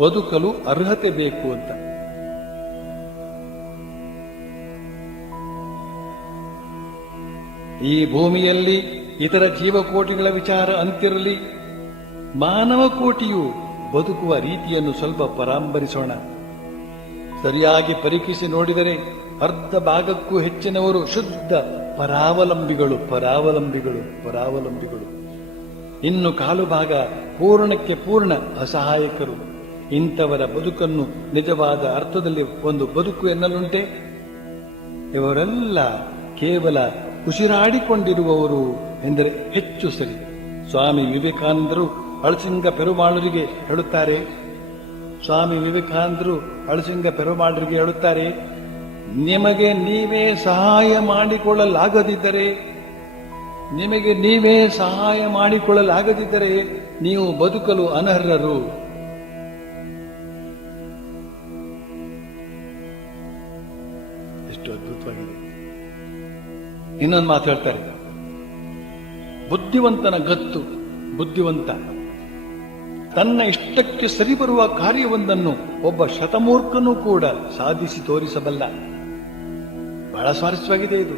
ಬದುಕಲು ಅರ್ಹತೆ ಬೇಕು ಅಂತ. ಈ ಭೂಮಿಯಲ್ಲಿ ಇತರ ಜೀವಕೋಟಿಗಳ ವಿಚಾರ ಅಂತಿರಲಿ, ಮಾನವ ಕೋಟಿಯು ಬದುಕುವ ರೀತಿಯನ್ನು ಸ್ವಲ್ಪ ಪರಾಂಬರಿಸೋಣ. ಸರಿಯಾಗಿ ಪರೀಕ್ಷಿಸಿ ನೋಡಿದರೆ ಅರ್ಧ ಭಾಗಕ್ಕೂ ಹೆಚ್ಚಿನವರು ಶುದ್ಧ ಪರಾವಲಂಬಿಗಳು ಪರಾವಲಂಬಿಗಳು ಪರಾವಲಂಬಿಗಳು. ಇನ್ನು ಕಾಲು ಭಾಗ ಪೂರ್ಣಕ್ಕೆ ಪೂರ್ಣ ಅಸಹಾಯಕರು. ಇಂಥವರ ಬದುಕನ್ನು ನಿಜವಾದ ಅರ್ಥದಲ್ಲಿ ಒಂದು ಬದುಕು ಎನ್ನಲುಂಟೆ? ಇವರೆಲ್ಲ ಕೇವಲ ಉಸಿರಾಡಿಕೊಂಡಿರುವವರು ಎಂದರೆ ಹೆಚ್ಚು ಸರಿ. ಸ್ವಾಮಿ ವಿವೇಕಾನಂದರು ಅಳಸಿಂಗ ಪೆರುಮಾಳರಿಗೆ ಹೇಳುತ್ತಾರೆ. ಸ್ವಾಮಿ ವಿವೇಕಾನಂದರು ಅಳಸಿಂಗ ಪೆರುಮಾಳರಿಗೆ ಹೇಳುತ್ತಾರೆ, ನಿಮಗೆ ನೀವೇ ಸಹಾಯ ಮಾಡಿಕೊಳ್ಳಲಾಗದಿದ್ದರೆ, ನಿಮಗೆ ನೀವೇ ಸಹಾಯ ಮಾಡಿಕೊಳ್ಳಲಾಗದಿದ್ದರೆ ನೀವು ಬದುಕಲು ಅನರ್ಹರು. ಎಷ್ಟು ಅದ್ಭುತವಾಗಿದೆ. ಇನ್ನೊಂದು ಮಾತು ಹೇಳ್ತಾರೆ. ಬುದ್ಧಿವಂತನ ಗತ್ತು, ಬುದ್ಧಿವಂತ. ತನ್ನ ಇಷ್ಟಕ್ಕೆ ಸರಿ ಬರುವ ಕಾರ್ಯವೊಂದನ್ನು ಒಬ್ಬ ಶತಮೂರ್ಖನೂ ಕೂಡ ಸಾಧಿಸಿ ತೋರಿಸಬಲ್ಲ. ಬಹಳ ಸ್ವಾರಸ್ಯವಾಗಿದೆ ಇದು.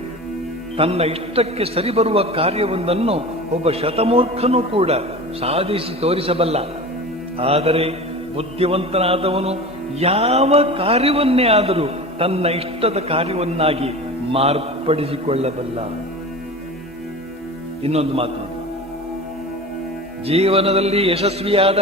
ತನ್ನ ಇಷ್ಟಕ್ಕೆ ಸರಿ ಬರುವ ಕಾರ್ಯವೊಂದನ್ನು ಒಬ್ಬ ಶತಮೂರ್ಖನೂ ಕೂಡ ಸಾಧಿಸಿ ತೋರಿಸಬಲ್ಲ. ಆದರೆ ಬುದ್ಧಿವಂತನಾದವನು ಯಾವ ಕಾರ್ಯವನ್ನೇ ಆದರೂ ತನ್ನ ಇಷ್ಟದ ಕಾರ್ಯವನ್ನಾಗಿ ಮಾರ್ಪಡಿಸಿಕೊಳ್ಳಬಲ್ಲ. ಇನ್ನೊಂದು ಮಾತು. ಜೀವನದಲ್ಲಿ ಯಶಸ್ವಿಯಾದ